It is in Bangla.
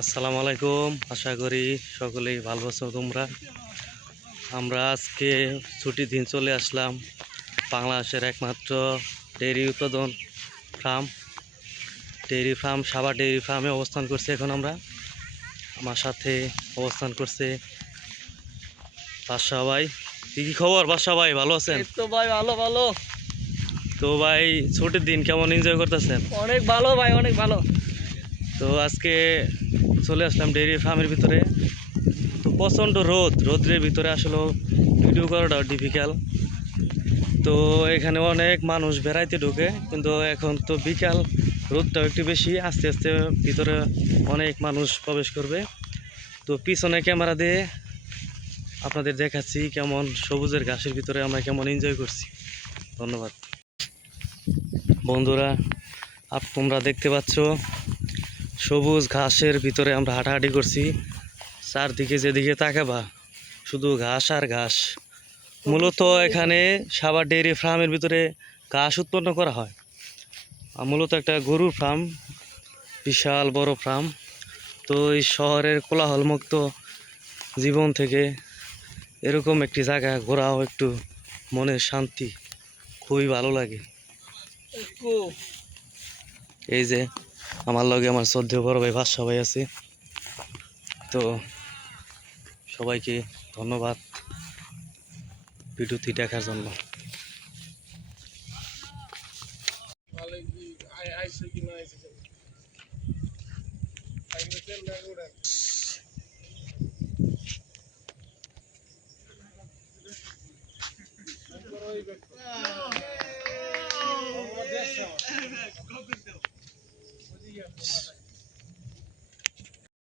আসসালামু আলাইকুম। আশা করি সকলেই ভালো আছো তোমরা। আমরা আজকে ছুটির দিন চলে আসলাম বাংলাদেশের একমাত্র ডেইরি উৎপাদন ফার্ম সাভার ডেইরি ফার্মে অবস্থান করছি। এখন আমরা আমার সাথে অবস্থান করছে বাদশা ভাই। কি খবর বাদশা ভাই, ভালো আছেন? তো ভাই ভালো ভালো। তো ভাই ছুটির দিন কেমন এনজয় করতেছেন? অনেক ভালো ভাই, অনেক ভালো। তো আজকে চলে আসলাম ডেইরি ফার্মের ভিতরে। তো প্রচণ্ড রোদ্রের ভিতরে আসলে ভিডিও করাটা ডিফিকাল্ট। তো এখানে অনেক মানুষ বেড়াইতে ঢোকে, কিন্তু এখন তো বিকাল, রোদটাও একটু বেশি, আস্তে আস্তে ভিতরে অনেক মানুষ প্রবেশ করবে। তো পিছনে ক্যামেরা দিয়ে আপনাদের দেখাচ্ছি কেমন সবুজের ঘাসের ভিতরে আমরা কেমন এনজয় করছি। ধন্যবাদ বন্ধুরা। তোমরা দেখতে পাচ্ছ সবুজ ঘাসের ভিতরে আমরা হাঁটাহাঁটি করছি। চারদিকে যেদিকে তাকাবা শুধু ঘাস আর ঘাস। মূলত এখানে সাভার ডেইরি ফার্মের ভিতরে ঘাস উৎপন্ন করা হয়। মূলত একটা গরুর ফার্ম, বিশাল বড় ফার্ম। তো এই শহরের কোলাহলমুক্ত জীবন থেকে এরকম একটি জায়গা ঘোরাও একটু মনের শান্তি, খুবই ভালো লাগে। এই যে আমার লগে আমার শ্রদ্ধেয় বড় ভাই বাদশা ভাই আছে। তো সবাইকে ধন্যবাদ ভিডিওটি দেখার জন্য।